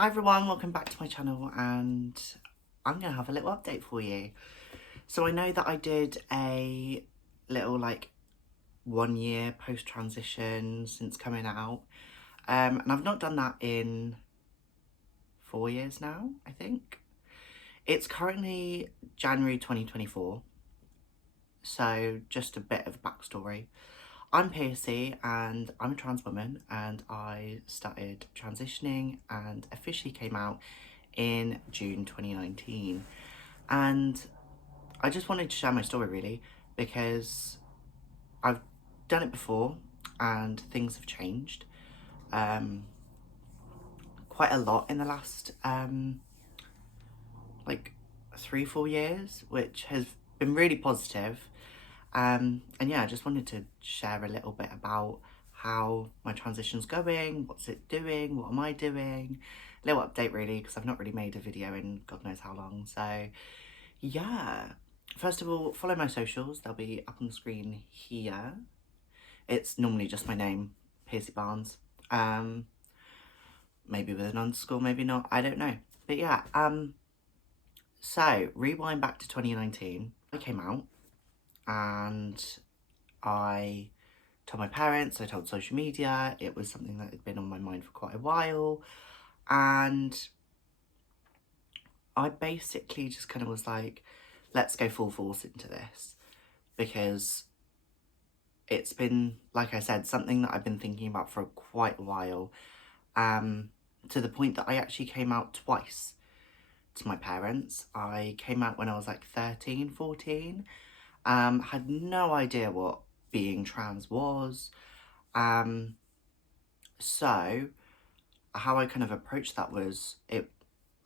Hi everyone, welcome back to my channel, and I'm going to have a little update for you. So I know that I did a little 1 year post transition since coming out, and I've not done that in 4 years now, I think. It's currently January 2024, so just a bit of backstory. I'm Piercey and I'm a trans woman, and I started transitioning and officially came out in June 2019. And I just wanted to share my story really, because I've done it before and things have changed quite a lot in the last like 3-4 years, which has been really positive. And yeah, I just wanted to share a little bit about how my transition's going, what's it doing, what am I doing, a little update really, because I've not really made a video in God knows how long. So yeah, first of all, follow my socials, they'll be up on the screen here. It's normally just my name, Piercey Barnes, maybe with an underscore, maybe not, I don't know. But yeah, so rewind back to 2019, I came out and I told my parents, I told social media. It was something that had been on my mind for quite a while, and I basically just kind of was like, let's go full force into this, because it's been, like I said, something that I've been thinking about for quite a while, to the point that I actually came out twice to my parents. I came out when I was like 13, 14, had no idea what being trans was. So how I kind of approached that was,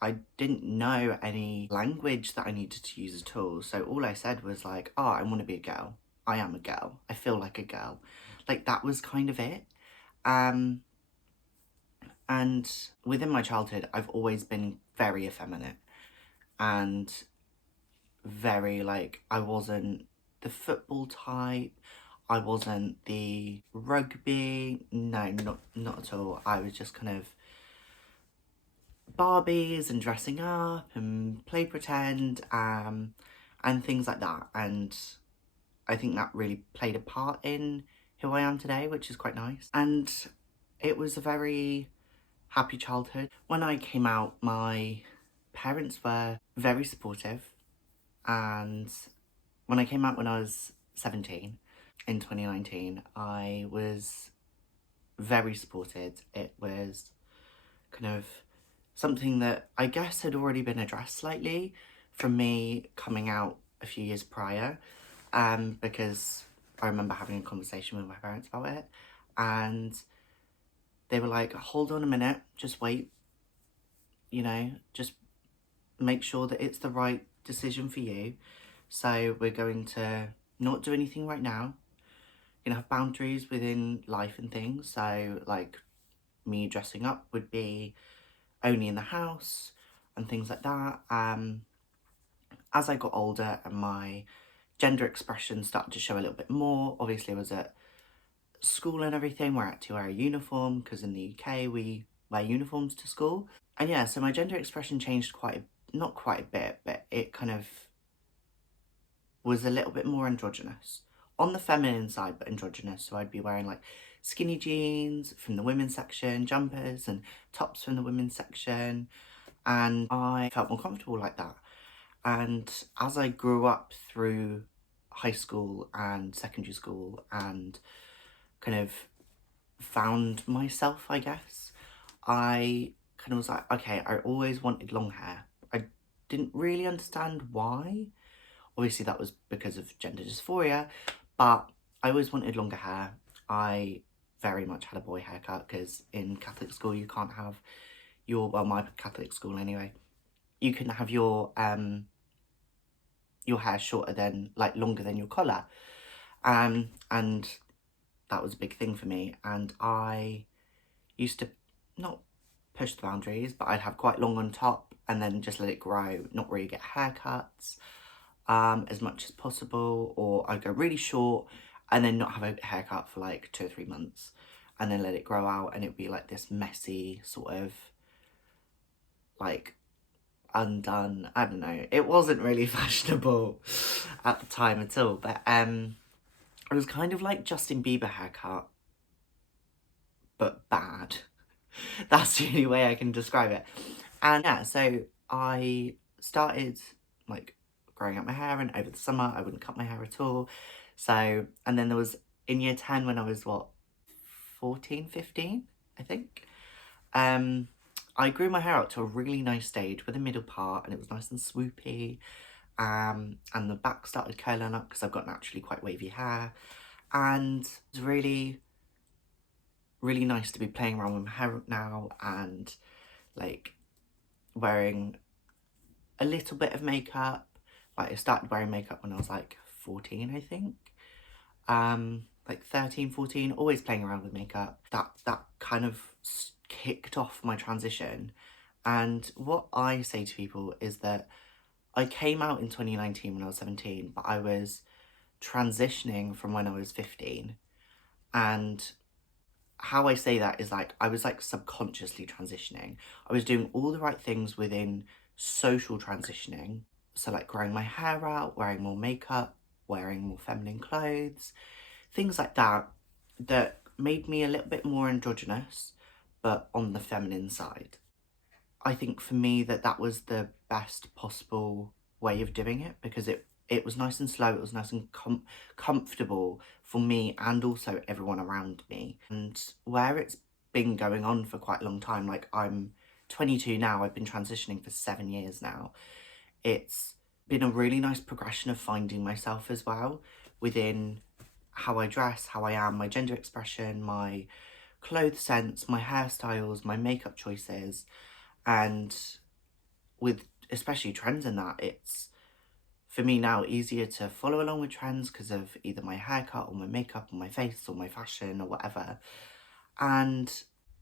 I didn't know any language that I needed to use at all. So all I said was like, oh, I want to be a girl. I am a girl. I feel like a girl. Like, that was kind of it. And within my childhood, I've always been very effeminate and very I wasn't the football type. I wasn't the rugby. No, not at all. I was just kind of Barbies and dressing up and play pretend, and things like that. And I think that really played a part in who I am today, which is quite nice. And it was a very happy childhood. When I came out, my parents were very supportive, and when I came out when I was 17 in 2019, I was very supported. It was kind of something that I guess had already been addressed slightly from me coming out a few years prior, because I remember having a conversation with my parents about it, and they were like, hold on a minute, just wait, just make sure that it's the right decision for you. So we're going to not do anything right now. You're gonna have boundaries within life and things. So like, me dressing up would be only in the house and things like that. As I got older and my gender expression started to show a little bit more, obviously I was at school and everything, we're had to wear a uniform because in the UK we wear uniforms to school. And yeah, so my gender expression changed not quite a bit, but it kind of was a little bit more androgynous. On the feminine side, but androgynous. So I'd be wearing like skinny jeans from the women's section, jumpers and tops from the women's section. And I felt more comfortable like that. And as I grew up through high school and secondary school and kind of found myself, I guess, I kind of was like, okay, I always wanted long hair. I didn't really understand why. Obviously that was because of gender dysphoria, but I always wanted longer hair. I very much had a boy haircut, because in Catholic school you can't have well, my Catholic school anyway, you can have your hair shorter than, longer than your collar. And that was a big thing for me. And I used to not push the boundaries, but I'd have quite long on top and then just let it grow, not really get haircuts as much as possible, or I'd go really short and then not have a haircut for like 2 or 3 months and then let it grow out, and it'd be like this messy sort of like undone. I don't know. It wasn't really fashionable at the time at all, but it was kind of like Justin Bieber haircut, but bad. That's the only way I can describe it. And yeah, so I started like growing out my hair, and over the summer I wouldn't cut my hair at all. So, and then there was in year 10 when I was what, 14, 15, I think. Um, I grew my hair out to a really nice stage with a middle part, and it was nice and swoopy. And the back started curling up because I've got naturally quite wavy hair. And it was really, really nice to be playing around with my hair now and like wearing a little bit of makeup. Like I started wearing makeup when I was like 14, I think. Like 13, 14, always playing around with makeup. That kind of kicked off my transition. And what I say to people is that I came out in 2019 when I was 17, but I was transitioning from when I was 15. And how I say that is like, I was like subconsciously transitioning. I was doing all the right things within social transitioning. So like growing my hair out, wearing more makeup, wearing more feminine clothes, things like that, that made me a little bit more androgynous, but on the feminine side. I think for me that was the best possible way of doing it, because it was nice and slow, it was nice and comfortable for me and also everyone around me. And where it's been going on for quite a long time, like I'm 22 now, I've been transitioning for 7 years now. It's been a really nice progression of finding myself as well within how I dress, how I am, my gender expression, my clothes sense, my hairstyles, my makeup choices. And with especially trends in that, it's for me now easier to follow along with trends because of either my haircut or my makeup or my face or my fashion or whatever. And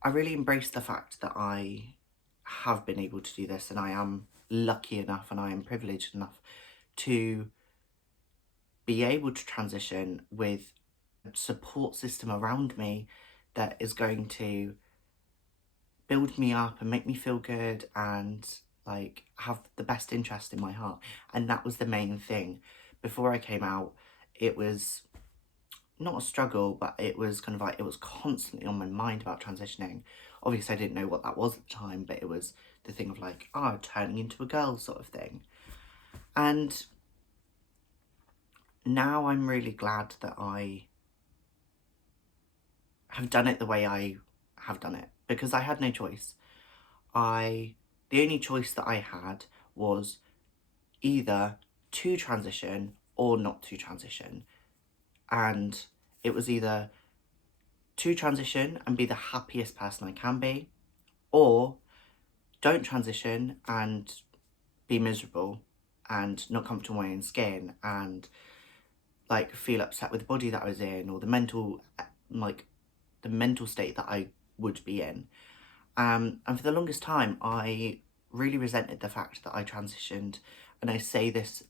I really embrace the fact that I have been able to do this, and I am lucky enough and I am privileged enough to be able to transition with a support system around me that is going to build me up and make me feel good and like have the best interest in my heart. And that was the main thing. Before I came out, it was not a struggle, but it was kind of like, it was constantly on my mind about transitioning. Obviously I didn't know what that was at the time, but it was the thing of like, oh, turning into a girl sort of thing. And now I'm really glad that I have done it the way I have done it, because I had no choice. The only choice that I had was either to transition or not to transition. And it was either to transition and be the happiest person I can be, or don't transition and be miserable and not comfortable in my own skin and like feel upset with the body that I was in, or the mental state that I would be in. And for the longest time, I really resented the fact that I transitioned, and I say this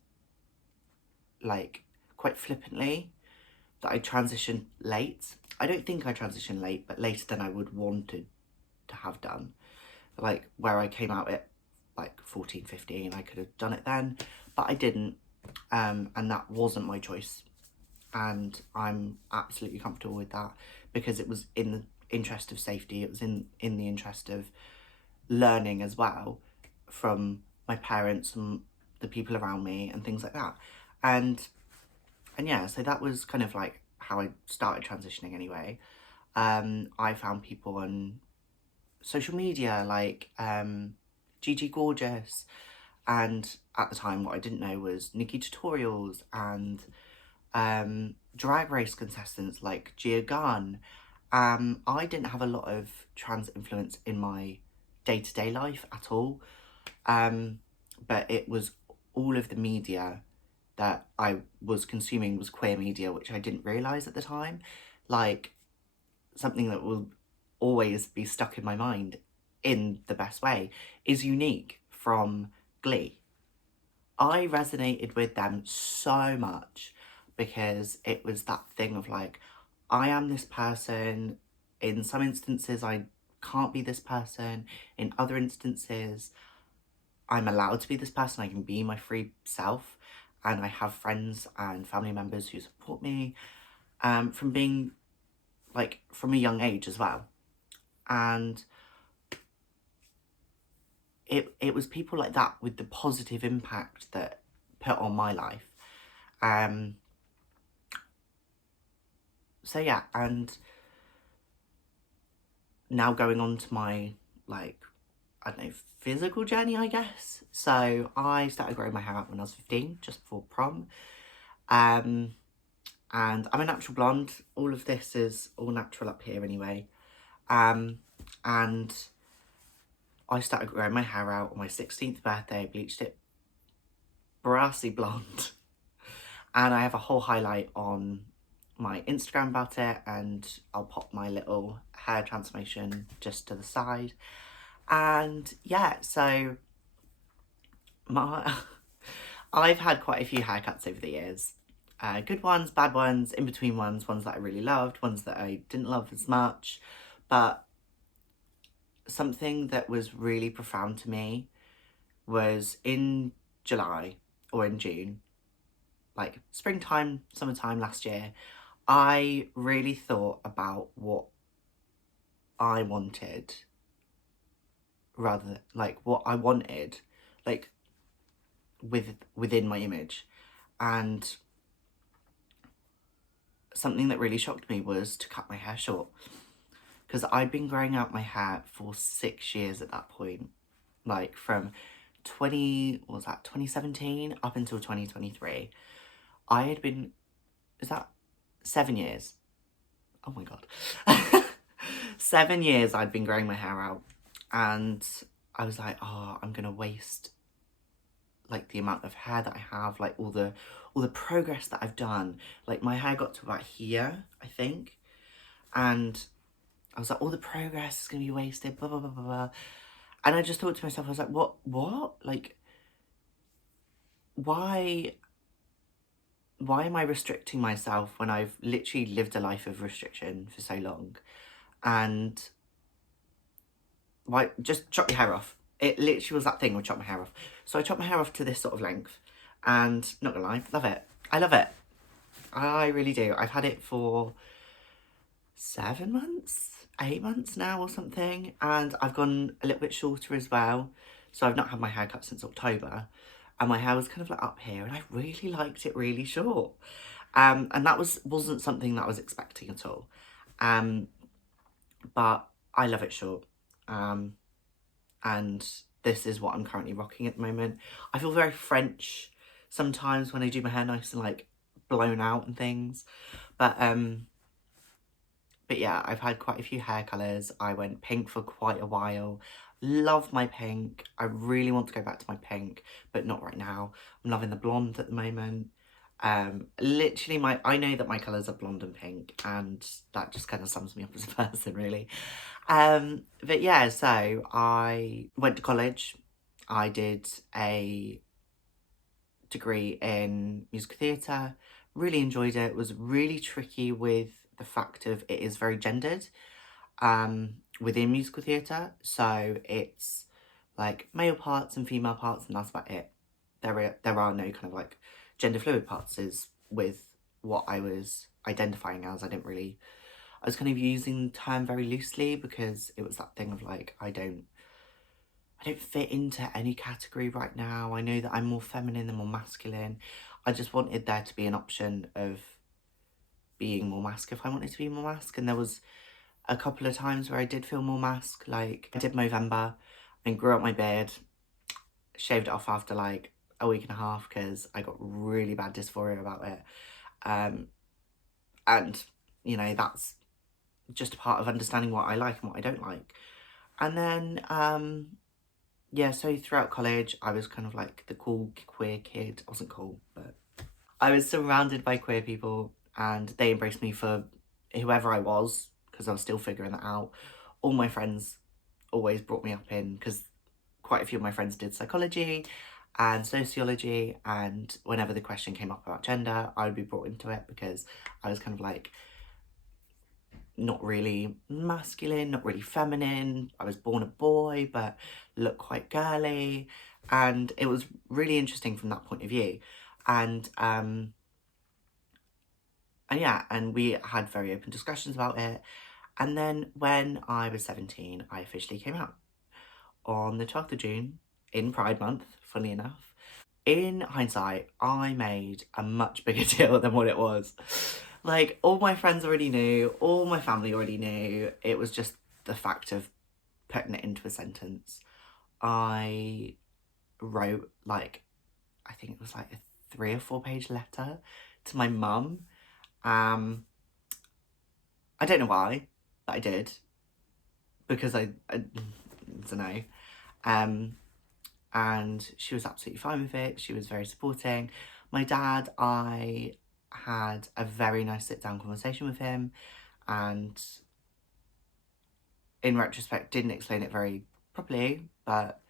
like quite flippantly, that I transitioned late. I don't think I transitioned late, but later than I would wanted to have done. Like where I came out at like 14, 15, I could have done it then, but I didn't. And that wasn't my choice. And I'm absolutely comfortable with that, because it was in the interest of safety. It was in the interest of learning as well from my parents and the people around me and things like that. And yeah, so that was kind of like how I started transitioning anyway. I found people on social media like Gigi Gorgeous, and at the time what I didn't know was Nikki Tutorials and drag race contestants like Gia Gunn. I didn't have a lot of trans influence in my day-to-day life at all, but it was all of the media that I was consuming was queer media, which I didn't realise at the time. Like, something that will always be stuck in my mind in the best way is Unique from Glee. I resonated with them so much because it was that thing of like, I am this person. In some instances, I can't be this person. In other instances, I'm allowed to be this person. I can be my free self, and I have friends and family members who support me from being like from a young age as well. And it was people like that with the positive impact that put on my life. So yeah, and now going on to my, like, I don't know, physical journey, I guess. So I started growing my hair out when I was 15, just before prom. And I'm a natural blonde. All of this is all natural up here anyway. And I started growing my hair out on my 16th birthday. I bleached it brassy blonde. And I have a whole highlight on my Instagram about it, and I'll pop my little hair transformation just to the side. And yeah, so I've had quite a few haircuts over the years. Good ones, bad ones, in between ones that I really loved, ones that I didn't love as much. But something that was really profound to me was in July or in June, like springtime, summertime last year, I really thought about what I wanted, rather than like what I wanted, like within my image. And something that really shocked me was to cut my hair short, because I'd been growing out my hair for 6 years at that point, like from 2017 up until 2023. I had been, is that 7 years? Oh my god. 7 years I'd been growing my hair out, and I was like, oh, I'm gonna waste like the amount of hair that I have, like all the progress that I've done. Like my hair got to about here, I think, and I was like, all the progress is gonna be wasted, blah blah blah blah blah. And I just thought to myself, I was like, what like, why am I restricting myself when I've literally lived a life of restriction for so long? And why just chop your hair off? It literally was that thing where chop my hair off. So I chopped my hair off to this sort of length, and not gonna lie, love it. I love it. I really do. I've had it for 7 months, 8 months now or something, and I've gone a little bit shorter as well. So I've not had my hair cut since October, and my hair was kind of like up here, and I really liked it really short. And that wasn't something that I was expecting at all. But I love it short. And this is what I'm currently rocking at the moment. I feel very French sometimes when I do my hair nice and like blown out and things. But yeah, I've had quite a few hair colours. I went pink for quite a while. Love my pink. I really want to go back to my pink, but not right now. I'm loving the blonde at the moment. Literally I know that my colours are blonde and pink, and that just kind of sums me up as a person, really. But yeah, so I went to college. I did a degree in musical theatre, really enjoyed it. It was really tricky with the fact of it is very gendered within musical theatre. So it's like male parts and female parts, and that's about it. There are no kind of like gender fluid parts is with what I was identifying as. I was kind of using the term very loosely, because it was that thing of like, I don't fit into any category right now. I know that I'm more feminine than more masculine. I just wanted there to be an option of being more mask if I wanted to be more mask. And there was a couple of times where I did feel more mask. Like I did Movember and grew out my beard, shaved it off after like a week and a half because I got really bad dysphoria about it. And you know, that's just a part of understanding what I like and what I don't like. And then yeah, so throughout college I was kind of like the cool queer kid. I wasn't cool, but I was surrounded by queer people, and they embraced me for whoever I was, because I was still figuring that out. All my friends always brought me up in, because quite a few of my friends did psychology and sociology, and whenever the question came up about gender, I would be brought into it, because I was kind of like not really masculine, not really feminine. I was born a boy, but looked quite girly. And it was really interesting from that point of view. And yeah, and we had very open discussions about it. And then when I was 17, I officially came out on the 12th of June in Pride Month, funnily enough. In hindsight, I made a much bigger deal than what it was. Like, all my friends already knew, all my family already knew. It was just the fact of putting it into a sentence. I wrote, like, I think it was like a 3 or 4 page letter to my mum. I don't know why, but I did. Because I don't know. Um, and she was absolutely fine with it. She was very supporting. My dad, I had a very nice sit-down conversation with him, and in retrospect didn't explain it very properly, but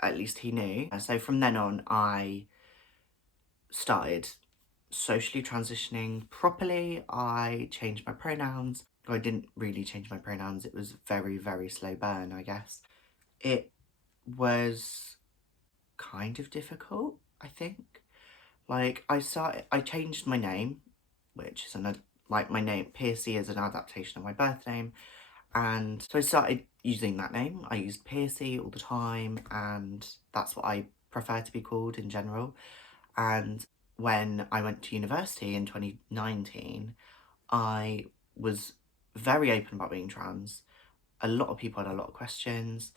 at least he knew. So from then on, I started socially transitioning properly. I changed my pronouns. I didn't really change my pronouns. It was very, very slow burn, I guess. It was kind of difficult, I think. Like, I changed my name, which is like my name, Piercey, is an adaptation of my birth name. And so I started using that name. I used Piercey all the time, and that's what I prefer to be called in general. And when I went to university in 2019, I was very open about being trans. A lot of people had a lot of questions,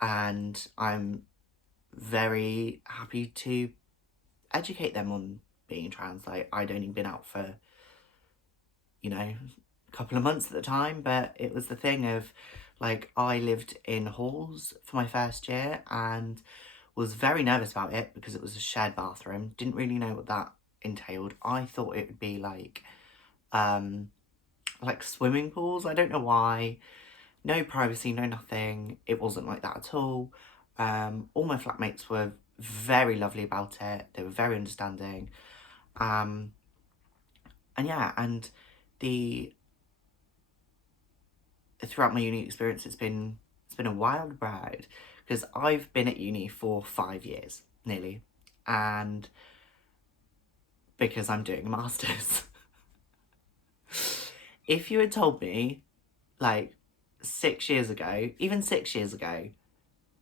and I'm very happy to educate them on being trans. Like, I'd only been out for, a couple of months at the time, but it was the thing of, like, I lived in halls for my first year and was very nervous about it because it was a shared bathroom. Didn't really know what that entailed. I thought it would be like swimming pools. I don't know why. No privacy, no nothing. It wasn't like that at all. All my flatmates were very lovely about it. They were very understanding. And yeah, and the throughout my uni experience, it's been a wild ride because I've been at uni for 5 years nearly, and because I'm doing a master's. If you had told me, like, 6 years ago, even 6 years ago,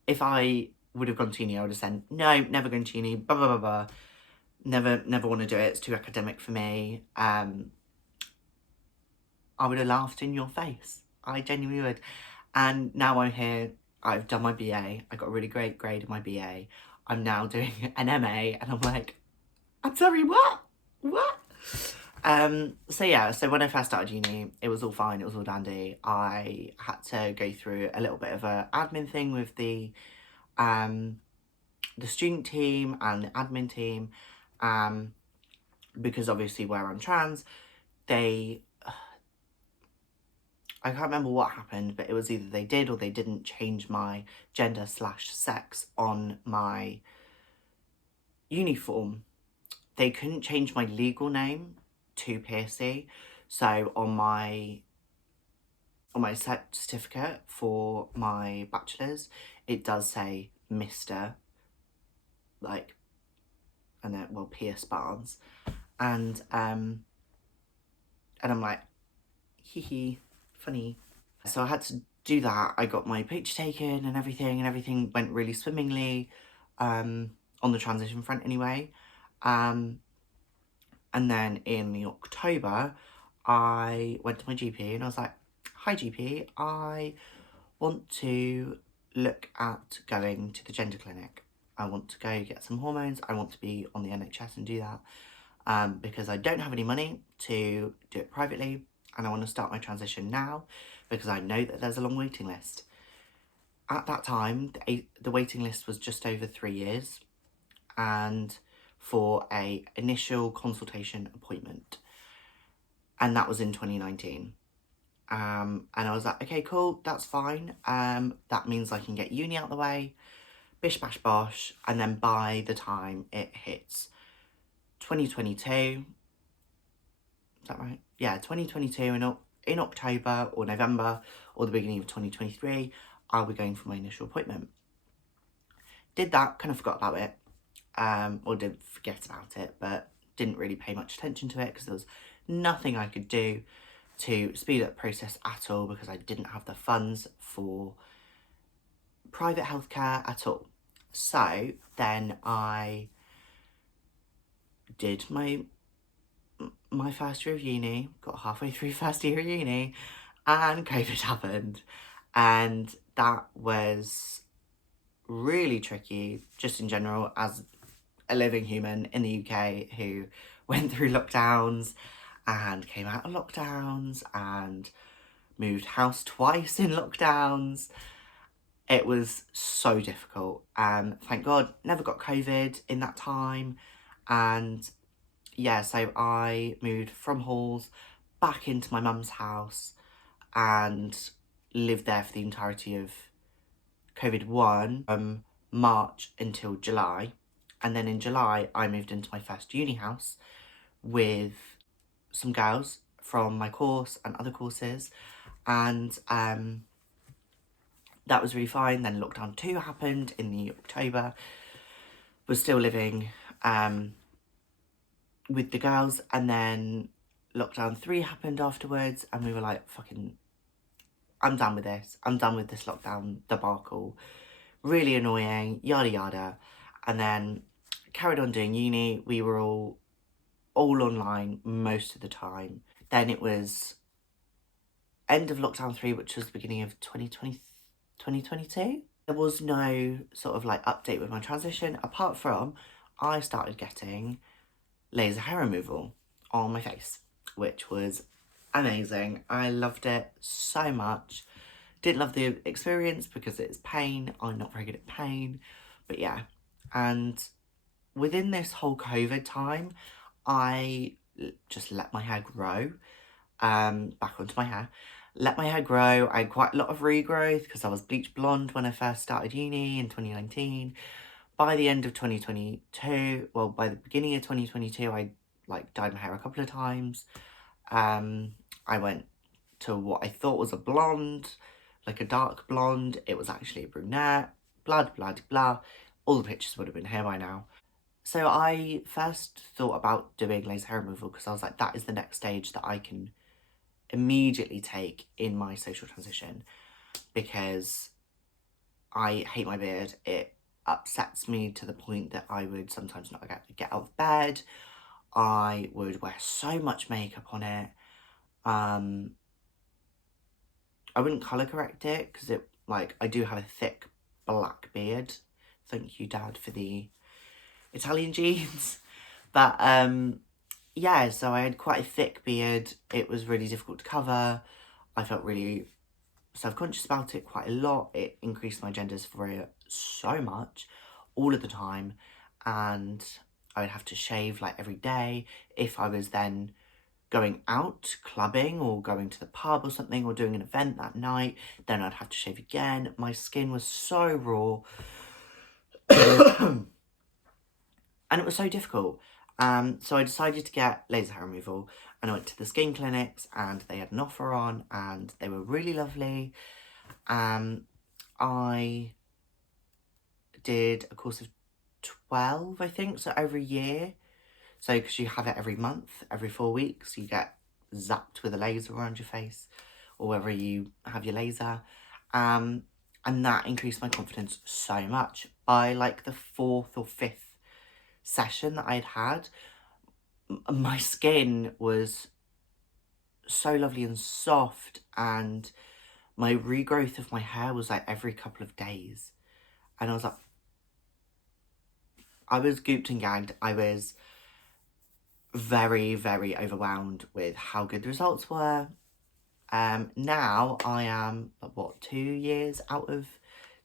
if I would have gone to uni, I would have said, no, never going to uni, blah, blah, blah, blah. Never want to do it, it's too academic for me. I would have laughed in your face. I genuinely would. And now I'm here, I've done my BA, I got a really great grade in my BA. I'm now doing an MA, and I'm like, I'm sorry, what? What? So yeah, so when I first started uni, it was all fine, it was all dandy. I had to go through a little bit of a admin thing with the student team and the admin team, because obviously where I'm trans, I can't remember what happened, but it was either they did or they didn't change my gender/sex on my uniform. They couldn't change my legal name to Piercey, so on my certificate for my bachelor's, it does say Mr. like, and then, well, Pierce Barnes, and I'm like, hee hee, funny. So I had to do that. I got my picture taken and everything went really swimmingly, on the transition front anyway. And then in the October, I went to my GP and I was like, hi GP, I want to look at going to the gender clinic. I want to go get some hormones. I want to be on the NHS and do that, because I don't have any money to do it privately, and I want to start my transition now because I know that there's a long waiting list. At that time, the waiting list was just over 3 years, and for a initial consultation appointment, and that was in 2019. And I was like, okay, cool, that's fine. That means I can get uni out the way, bish bash bosh, and then by the time it hits 2022, is that right? Yeah, 2022 and in October or November or the beginning of 2023, I'll be going for my initial appointment. Did that, kind of forgot about it, or didn't forget about it, but didn't really pay much attention to it because there was nothing I could do to speed up the process at all because I didn't have the funds for private healthcare at all. So then I did my first year of uni, got halfway through first year of uni, and COVID happened. And that was really tricky, just in general, as a living human in the UK who went through lockdowns and came out of lockdowns and moved house twice in lockdowns. It was so difficult. Thank God, never got COVID in that time. And yeah, so I moved from halls back into my mum's house and lived there for the entirety of COVID-1, from March until July. And then in July, I moved into my first uni house with some girls from my course and other courses. And that was really fine. Then lockdown 2 happened in the October. Was still living with the girls, and then lockdown 3 happened afterwards, and we were like, fucking, I'm done with this. I'm done with this lockdown debacle. Really annoying, yada yada. And then carried on doing uni. We were all online most of the time. Then it was end of lockdown 3, which was the beginning of 2022. There was no sort of like update with my transition, apart from I started getting laser hair removal on my face, which was amazing. I loved it so much. Didn't love the experience because it's pain. I'm not very good at pain, but yeah. And within this whole COVID time, I just let my hair grow, back onto my hair. Let my hair grow. I had quite a lot of regrowth because I was bleach blonde when I first started uni in 2019. By the end of 2022, well, by the beginning of 2022, I like dyed my hair a couple of times. I went to what I thought was a blonde, like a dark blonde. It was actually a brunette, blah, blah, blah. All the pictures would have been here by now. So I first thought about doing laser hair removal because I was like, that is the next stage that I can immediately take in my social transition, because I hate my beard. It upsets me to the point that I would sometimes not get out of bed. I would wear so much makeup on it. I wouldn't colour correct it because it, like, I do have a thick black beard. Thank you, Dad, for the Italian genes. But yeah, so I had quite a thick beard. It was really difficult to cover. I felt really self-conscious about it quite a lot. It increased my gender dysphoria so much, all of the time. And I would have to shave like every day. If I was then going out clubbing or going to the pub or something or doing an event that night, then I'd have to shave again. My skin was so raw. And it was so difficult. So I decided to get laser hair removal, and I went to the skin clinics and they had an offer on and they were really lovely. I did a course of 12, I think, so every year. So because you have it every month, every 4 weeks, you get zapped with a laser around your face or wherever you have your laser. And that increased my confidence so much. By like the 4th or 5th session that I'd had, my skin was so lovely and soft, and my regrowth of my hair was like every couple of days. And I was like, I was gooped and gagged. I was very, very overwhelmed with how good the results were. Now I am, what, 2 years out of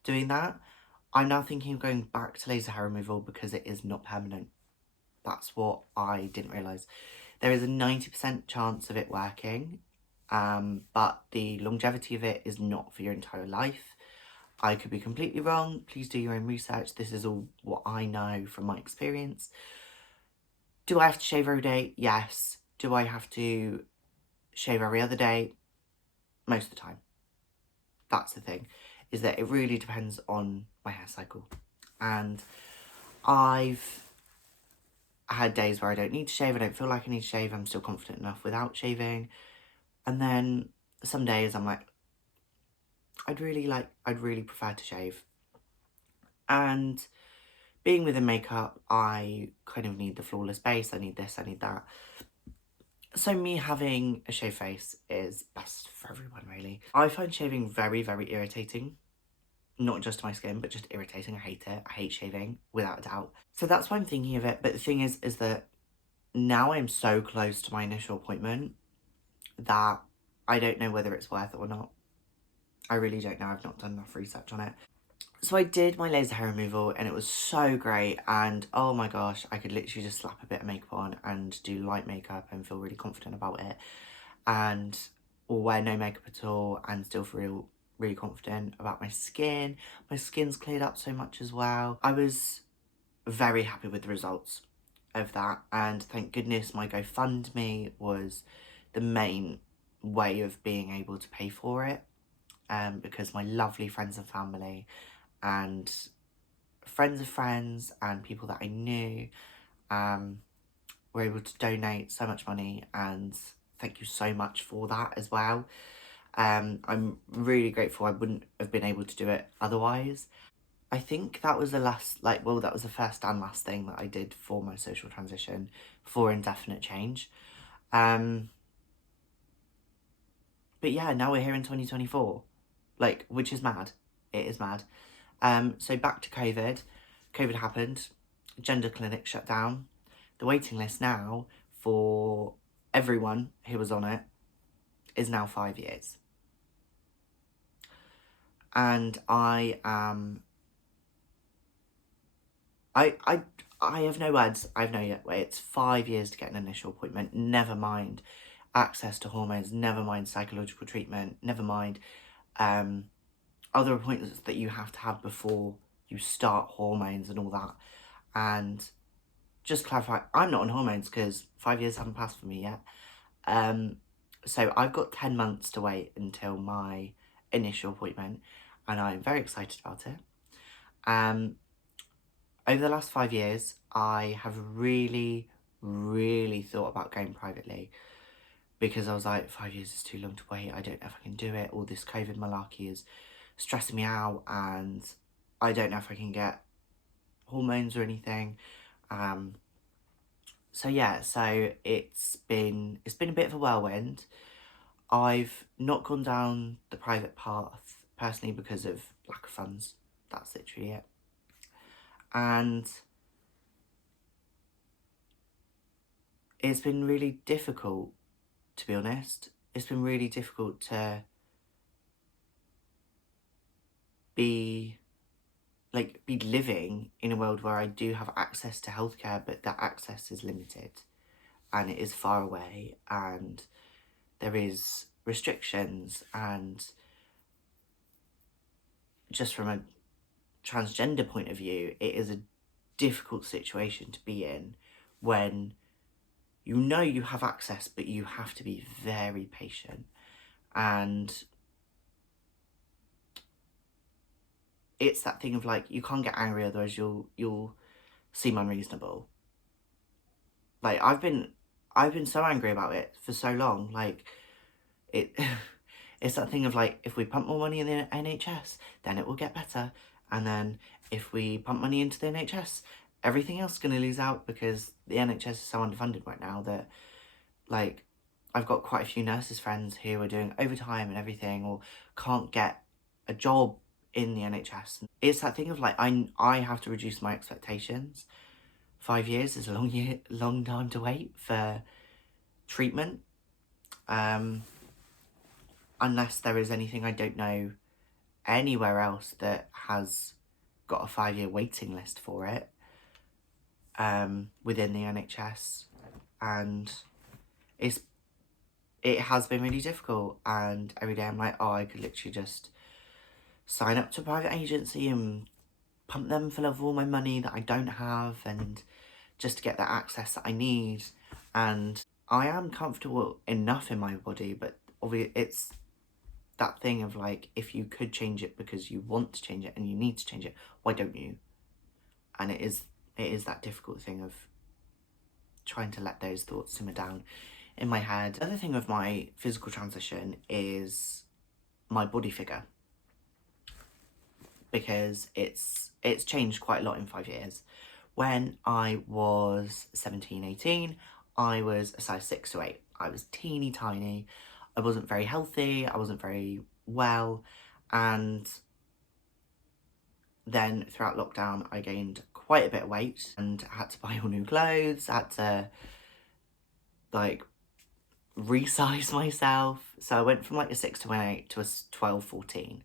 doing that. I'm now thinking of going back to laser hair removal because it is not permanent. That's what I didn't realise. There is a 90% chance of it working, but the longevity of it is not for your entire life. I could be completely wrong. Please do your own research. This is all what I know from my experience. Do I have to shave every day? Yes. Do I have to shave every other day? most of the time. That's the thing, is that it really depends on my hair cycle. And I've had days where I don't need to shave, I don't feel like I need to shave, I'm still confident enough without shaving. And then some days I'm like, I'd really prefer to shave. And being within makeup, I kind of need the flawless base, I need this, I need that. So me having a shaved face is best for everyone, really. I find shaving very, very irritating. Not just to my skin, but just irritating. I hate it. I hate shaving, without a doubt. So that's why I'm thinking of it. But the thing is that now I'm so close to my initial appointment that I don't know whether it's worth it or not. I really don't know. I've not done enough research on it. So I did my laser hair removal and it was so great, and oh my gosh, I could literally just slap a bit of makeup on and do light makeup and feel really confident about it, and or wear no makeup at all and still feel really confident about my skin. My skin's cleared up so much as well. I was very happy with the results of that, and thank goodness my GoFundMe was the main way of being able to pay for it, because my lovely friends and family and friends of friends and people that I knew were able to donate so much money, and thank you so much for that as well. I'm really grateful. I wouldn't have been able to do it otherwise. I think that was the that was the first and last thing that I did for my social transition for indefinite change. But yeah, now we're here in 2024, which is mad. It is mad. So back to COVID. COVID happened. Gender clinic shut down. The waiting list now for everyone who was on it is now 5 years. And I have no words. I have no yet way. It's 5 years to get an initial appointment. Never mind access to hormones. Never mind psychological treatment. Never mind other appointments that you have to have before you start hormones and all that. And just to clarify, I'm not on hormones because 5 years haven't passed for me yet. So I've got 10 months to wait until my initial appointment, and I'm very excited about it. Over the last 5 years, I have really, really thought about going privately, because I was like, 5 years is too long to wait. I don't know if I can do it. All this COVID malarkey is stressing me out, and I don't know if I can get hormones or anything. So yeah, so it's been a bit of a whirlwind. I've not gone down the private path personally because of lack of funds. That's literally it. And it's been really difficult, to be honest. It's been really difficult to be living in a world where I do have access to healthcare, but that access is limited and it is far away, and there is restrictions, and just from a transgender point of view, it is a difficult situation to be in when you know you have access, but you have to be very patient. And it's that thing of you can't get angry, otherwise you'll seem unreasonable. I've been so angry about it for so long. It's that thing of if we pump more money in the NHS, then it will get better. And then if we pump money into the NHS, everything else is going to lose out, because the NHS is so underfunded right now that, I've got quite a few nurses friends who are doing overtime and everything, or can't get a job in the NHS. It's that thing of I have to reduce my expectations. 5 years is a long time to wait for treatment. Unless there is anything I don't know anywhere else that has got a 5-year waiting list for it within the NHS. And it has been really difficult, and every day I'm like, oh, I could literally just sign up to a private agency and pump them full of all my money that I don't have, and just to get that access that I need. And I am comfortable enough in my body, but obviously that thing of like, if you could change it because you want to change it and you need to change it, why don't you? And it is that difficult thing of trying to let those thoughts simmer down in my head. The other thing with my physical transition is my body figure, because it's changed quite a lot in 5 years. When I was 17, 18, I was a size 6 to 8. I was teeny tiny. I wasn't very healthy. I wasn't very well. And then throughout lockdown, I gained quite a bit of weight and had to buy all new clothes. Had to like resize myself. So I went from like a 6 to an 8 to a 12, 14.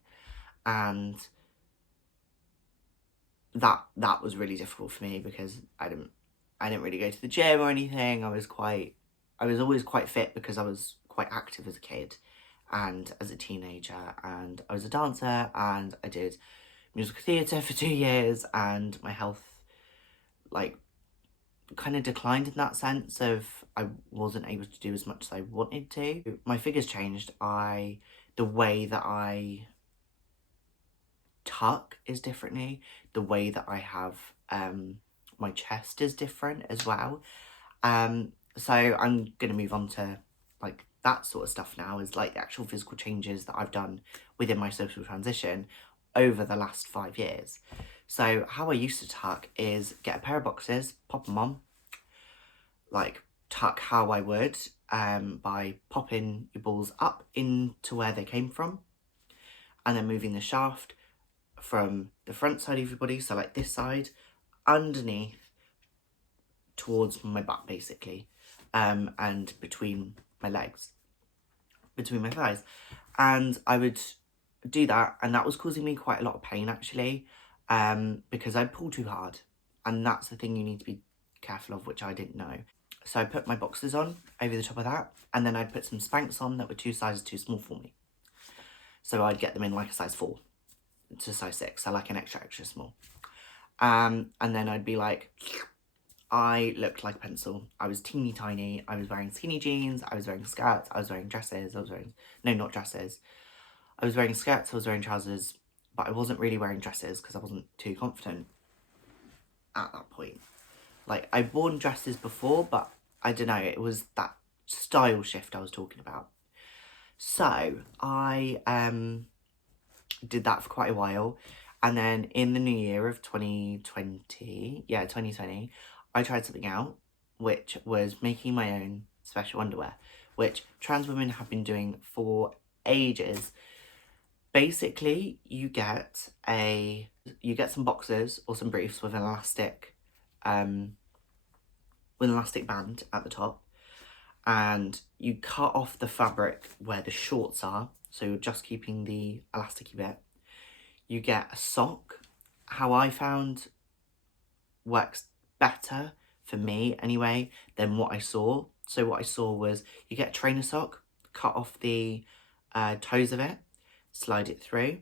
And that was really difficult for me because I didn't really go to the gym or anything. I was always quite fit because I was quite active as a kid and as a teenager, and I was a dancer and I did musical theatre for 2 years, and my health like kind of declined in that sense of I wasn't able to do as much as I wanted to. My figure's changed. The way that I tuck is differently. The way that I have my chest is different as well. So I'm gonna move on to like that sort of stuff now, is like the actual physical changes that I've done within my social transition over the last 5 years. So how I used to tuck is get a pair of boxers, pop them on, like tuck how I would by popping your balls up into where they came from and then moving the shaft from the front side of your body, so like this side, underneath towards my butt basically, and between my legs, between my thighs. And I would do that, and that was causing me quite a lot of pain actually, because I'd pull too hard, and that's the thing you need to be careful of, which I didn't know. So I put my boxers on over the top of that, and then I'd put some Spanx on that were 2 sizes too small for me. So I'd get them in like a size 4 to size 6, so like an extra small. And then I'd be like, I looked like a pencil. I was teeny tiny. I was wearing skinny jeans. I was wearing skirts. I was wearing dresses. No, not dresses. I was wearing skirts. I was wearing trousers, but I wasn't really wearing dresses because I wasn't too confident at that point. Like, I'd worn dresses before, but I don't know, it was that style shift I was talking about. So I did that for quite a while, and then in the new year of 2020, I tried something out, which was making my own special underwear, which trans women have been doing for ages. Basically, you get some boxers or some briefs with an elastic band at the top, and you cut off the fabric where the shorts are, so you're just keeping the elasticy bit. You get a sock. How I found works better, for me anyway, than what I saw. So what I saw was you get a trainer sock, cut off the toes of it, slide it through,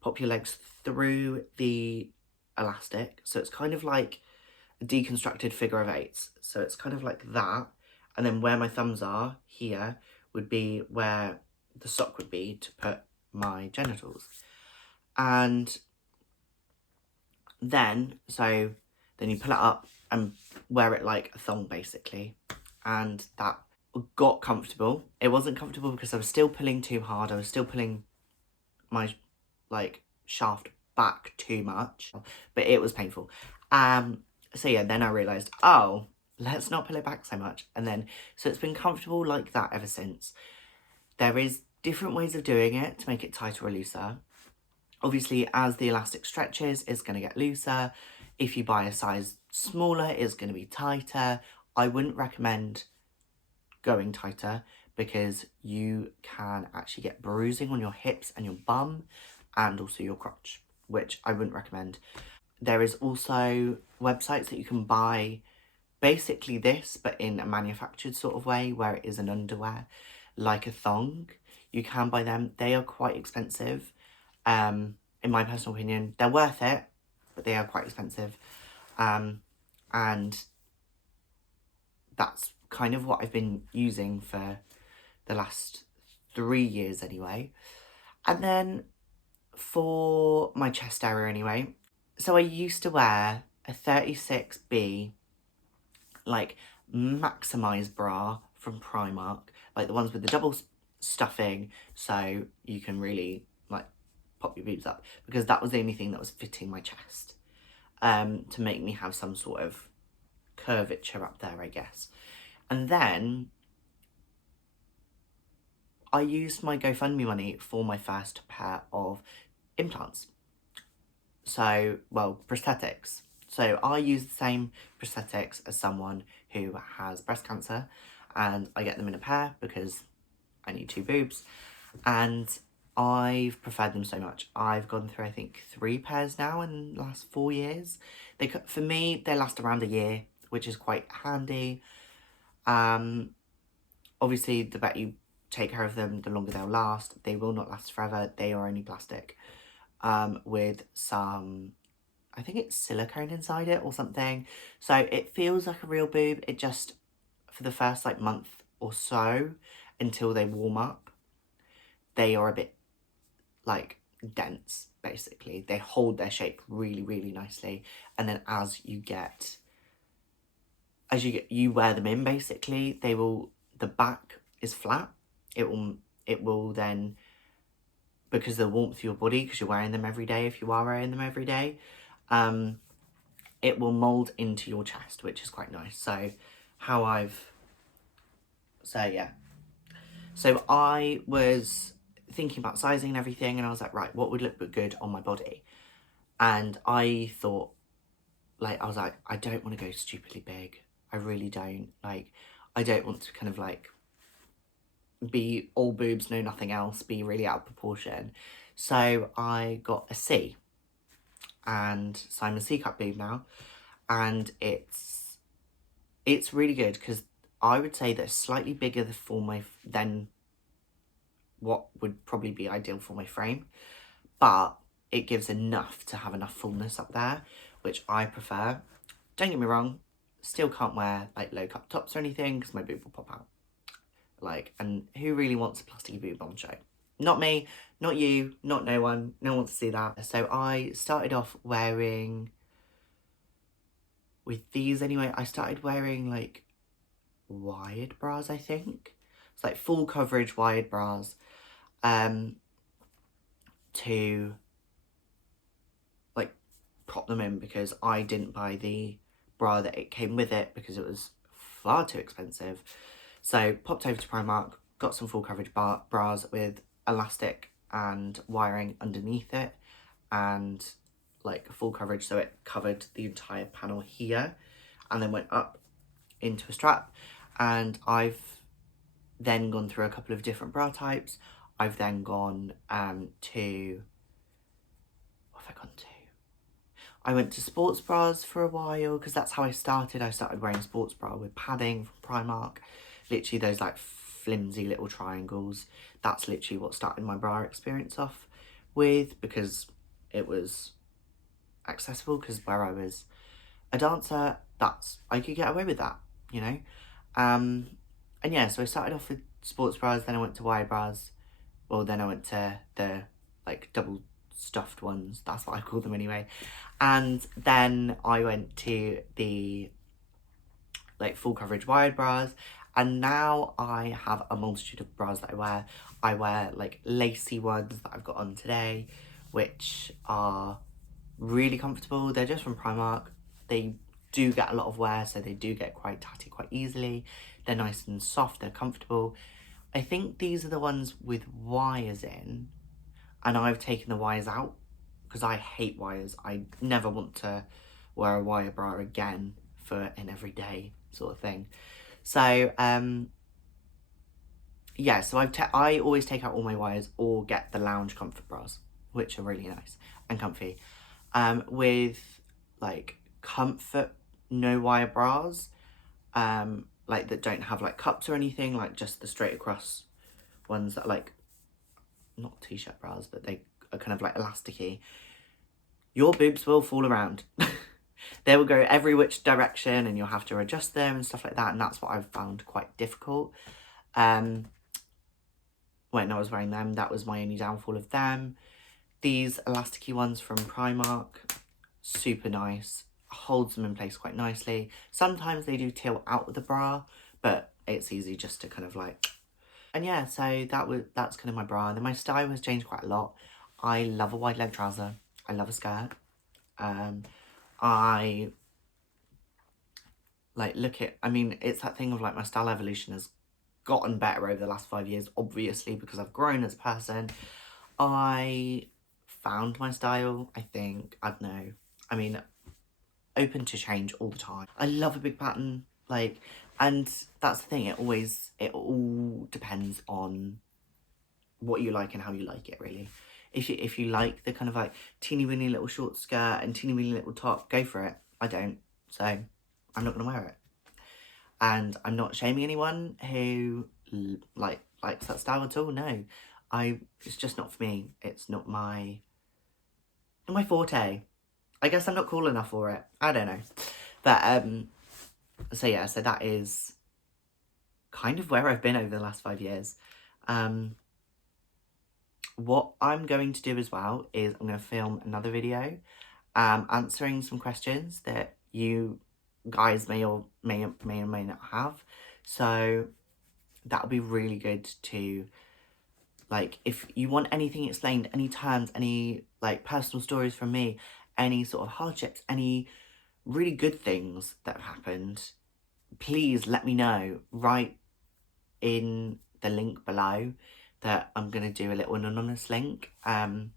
pop your legs through the elastic. So it's kind of like a deconstructed figure of 8s. So it's kind of like that. And then where my thumbs are here would be where the sock would be to put my genitals. And then you pull it up and wear it like a thong basically. And that got comfortable. It wasn't comfortable because I was still pulling too hard. I was still pulling my like shaft back too much, but it was painful. So yeah, then I realised, oh, let's not pull it back so much. And then, so it's been comfortable like that ever since. There is different ways of doing it to make it tighter or looser. Obviously, as the elastic stretches, it's going to get looser. If you buy a size smaller, it's going to be tighter. I wouldn't recommend going tighter because you can actually get bruising on your hips and your bum and also your crotch, which I wouldn't recommend. There is also websites that you can buy basically this, but in a manufactured sort of way, where it is an underwear, like a thong. You can buy them. They are quite expensive. In my personal opinion, they're worth it, but they are quite expensive. And that's kind of what I've been using for the last 3 years anyway. And then for my chest area anyway, so I used to wear a 36B, like, maximised bra from Primark, like the ones with the double stuffing, so you can really, like, pop your boobs up, because that was the only thing that was fitting my chest, to make me have some sort of curvature up there, I guess. And then I used my GoFundMe money for my first pair of implants. So, well, prosthetics. So I use the same prosthetics as someone who has breast cancer, and I get them in a pair because I need 2 boobs, and I've preferred them so much. I've gone through, I think, 3 pairs now in the last 4 years. For me, they last around a year, which is quite handy. Obviously, the better you take care of them, the longer they'll last. They will not last forever. They are only plastic, with some, I think it's silicone inside it or something. So it feels like a real boob. It just, for the first like month or so, until they warm up, they are a bit like dense, basically. They hold their shape really, really nicely. And then as you wear them in, basically, the back is flat. It will then, because of the warmth of your body, because you're wearing them every day, if you are wearing them every day, it will mould into your chest, which is quite nice. So yeah. So I was thinking about sizing and everything, and I was like, right, what would look good on my body? And I thought, like, I was like, I don't want to go stupidly big. I really don't. Like, I don't want to kind of like be all boobs, no nothing else, be really out of proportion. So I got a C, and so I'm a C-cup boob now, and it's really good because I would say that it's slightly bigger than what would probably be ideal for my frame, but it gives enough to have enough fullness up there, which I prefer. Don't get me wrong, still can't wear like low cut tops or anything because my boob will pop out. Like, and who really wants a plastic boob on show? Not me, not you, not no one. No one wants to see that. So I started off wearing, with these anyway, I started wearing like wired bras, I think. It's like full coverage wired bras, to like prop them in, because I didn't buy the bra that it came with it because it was far too expensive. So popped over to Primark, got some full coverage bras with elastic and wiring underneath it, and like full coverage, so it covered the entire panel here, and then went up into a strap. And I've then gone through a couple of different bra types. I've then gone to, what have I gone to? I went to sports bras for a while, because that's how I started. I started wearing sports bra with padding from Primark. Literally those like flimsy little triangles. That's literally what started my bra experience off with, because it was accessible, because where I was a dancer, I could get away with that, you know? And yeah, so I started off with sports bras, then I went to wide bras. Well, then I went to the like double stuffed ones, that's what I call them anyway. And then I went to the like full coverage wired bras, and now I have a multitude of bras that I wear. I wear like lacy ones that I've got on today, which are really comfortable. They're just from Primark. They do get a lot of wear, so they do get quite tatty quite easily. They're nice and soft, they're comfortable. I think these are the ones with wires in, and I've taken the wires out because I hate wires. I never want to wear a wire bra again for an everyday sort of thing. So yeah, so I always take out all my wires or get the lounge comfort bras, which are really nice and comfy. With like comfort no wire bras, like that don't have like cups or anything, like just the straight across ones that are like, not t-shirt bras, but they are kind of like elasticy. Your boobs will fall around. They will go every which direction, and you'll have to adjust them and stuff like that, and that's what I've found quite difficult. Well, when I was wearing them. That was my only downfall of them. These elasticy ones from Primark, super nice, holds them in place quite nicely. Sometimes they do tilt out with the bra, but it's easy just to kind of like... And yeah, so that's kind of my bra. And then my style has changed quite a lot. I love a wide leg trouser. I love a skirt. I like I mean, it's that thing of like my style evolution has gotten better over the last 5 years, obviously, because I've grown as a person. I found my style, I think. I don't know. I mean, open to change all the time. I love a big pattern, like, and that's the thing, it all depends on what you like and how you like it, really. If you like the kind of like teeny weeny little short skirt and teeny weeny little top, go for it. I don't, so I'm not gonna wear it. And I'm not shaming anyone who likes that style at all. No, it's just not for me. It's not my forte. I guess I'm not cool enough for it. I don't know. But so yeah, so that is kind of where I've been over the last 5 years. What I'm going to do as well is I'm going to film another video answering some questions that you guys may or may not have. So that would be really good to, like, if you want anything explained, any terms, any like personal stories from me, any sort of hardships, any really good things that have happened, please let me know. Write in the link below that I'm going to do a little anonymous link, and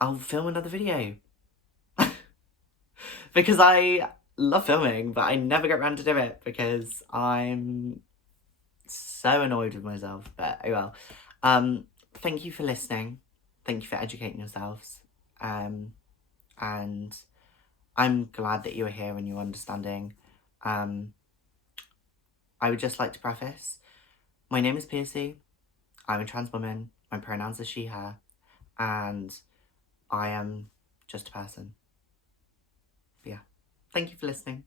I'll film another video. Because I love filming, but I never get around to do it because I'm so annoyed with myself, but oh well. Thank you for listening. Thank you for educating yourselves. And I'm glad that you're here and you're understanding. I would just like to preface, my name is Piercey. I'm a trans woman. My pronouns are she, her. And I am just a person. But yeah, thank you for listening.